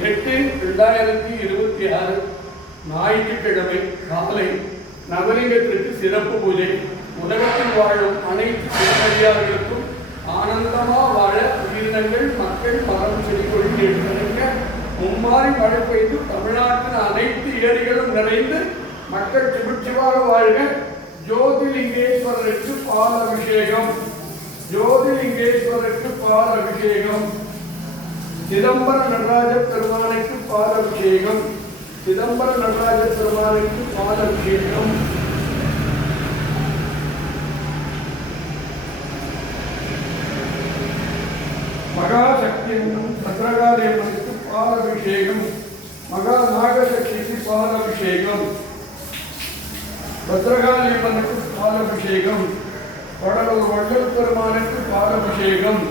8/2026 ஞாயிற்றுக்கிழமை காலை நவலிங்கத்திற்கு சிறப்பு பூஜை. உலகத்தில் வாழும் அனைத்து சிவனடியார்களுக்கும் ஆனந்தமா வாழ உயிரினங்கள், மக்கள், மரம், செடி, கொடி நிறைந்த மும்மாறி மழை பெய்து தமிழ்நாட்டின் அனைத்து ஏரிகளும் நிறைந்து மக்கள் சுபிட்சமாக வாழ்க. ஜோதிலிங்கேஸ்வரருக்கு பால் அபிஷேகம். ஜோதிலிங்கேஸ்வரருக்கு பால் அபிஷேகம். சிதம்பர நடராஜ பெருமானுக்கு பால் அபிஷேகம். சிதம்பர நடராஜ பெருமானுக்கு பால் அபிஷேகம். மகாசக்தி பத்ரகாளியம்மனுக்கு பால் அபிஷேகம். மகா நாகசக்திக்கு பால் அபிஷேகம். பத்ரகாளியம்மனுக்கு பால் அபிஷேகம். வடலூர் வள்ளல் பெருமானுக்கு பால் அபிஷேகம்.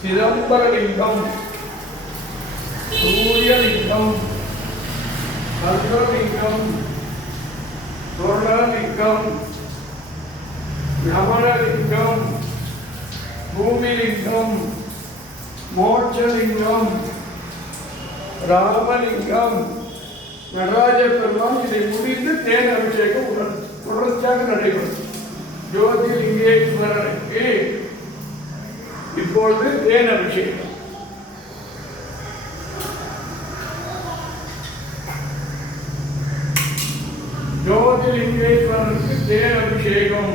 சிதம்பரலிங்கம், சூரியலிங்கம், சந்திரலிங்கம், சொர்ணலிங்கம், யமனலிங்கம், பூமிலிங்கம், மோட்சலிங்கம், ராமலிங்கம், நடராஜ பெருமான். இதை முடிந்து தேன் அபிஷேகம் தொடர்ச்சியாக நடைபெறும். ஜோதிலிங்கேஸ்வரருக்கு இப்பொழுது தேன் அபிஷேகம். ஜோதிலிங்கேஸ்வரருக்கு தேன் அபிஷேகம்.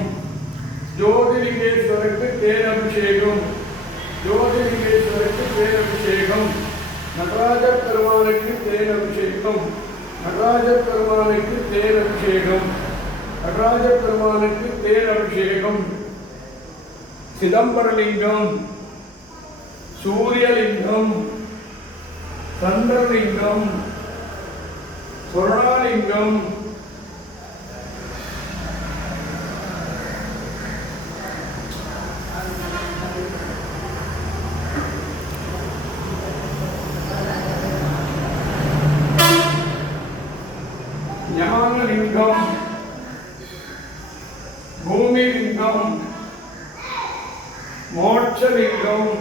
ஜோதிலிங்கேஸ்வரருக்கு தேன் அபிஷேகம். ஜோதிலிங்கேஸ்வரருக்கு தேன் அபிஷேகம். நடராஜ பெருமானுக்கு தேன் அபிஷேகம். நடராஜ பெருமானுக்கு தேன் அபிஷேகம். நடராஜ பெருமானுக்கு தேன் அபிஷேகம். சிதம்பரலிங்கம், சூரியலிங்கம், சந்திரலிங்கம், சொர்ணலிங்கம், ஞானலிங்கம், பூமிலிங்கம், மோட்சலிங்கம்,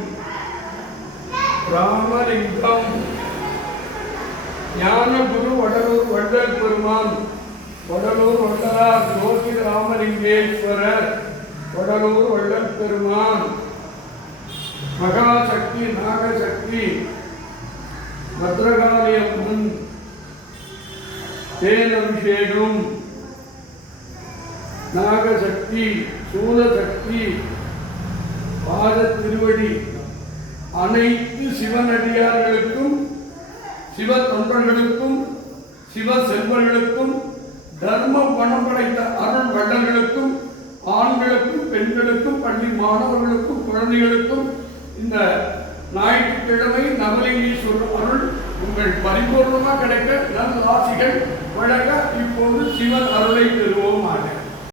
ராமலிங்கம், ஞானகுரு வடலூர் வள்ளல் பெருமான். வடலூர் வள்ளலார் ஜோதி ராமலிங்கேஸ்வரர். வடலூர் வள்ளல் பெருமான். மகாசக்தி நாகசக்தி பத்ரகாளியம்மன் தேன் அபிஷேகம். நாகசக்தி, சூலசக்தி, பாத திருவடி. அனைத்து சிவனடியார்களுக்கும், சிவ தொண்டர்களுக்கும், சிவ செல்வர்களுக்கும், தர்ம பணம் படைத்த அருள் வள்ளல்களுக்கும், ஆண்களுக்கும், பெண்களுக்கும், பள்ளி மாணவர்களுக்கும், குழந்தைகளுக்கும் இந்த ஞாயிற்றுக்கிழமை நவலிங்கேஸ்வரர் அருள் உங்கள் பரிபூர்ணமாக கிடைக்க நல்ல ஆசிகள் வழங்க இப்போது சிவன் அருளை பெறுவோமாக.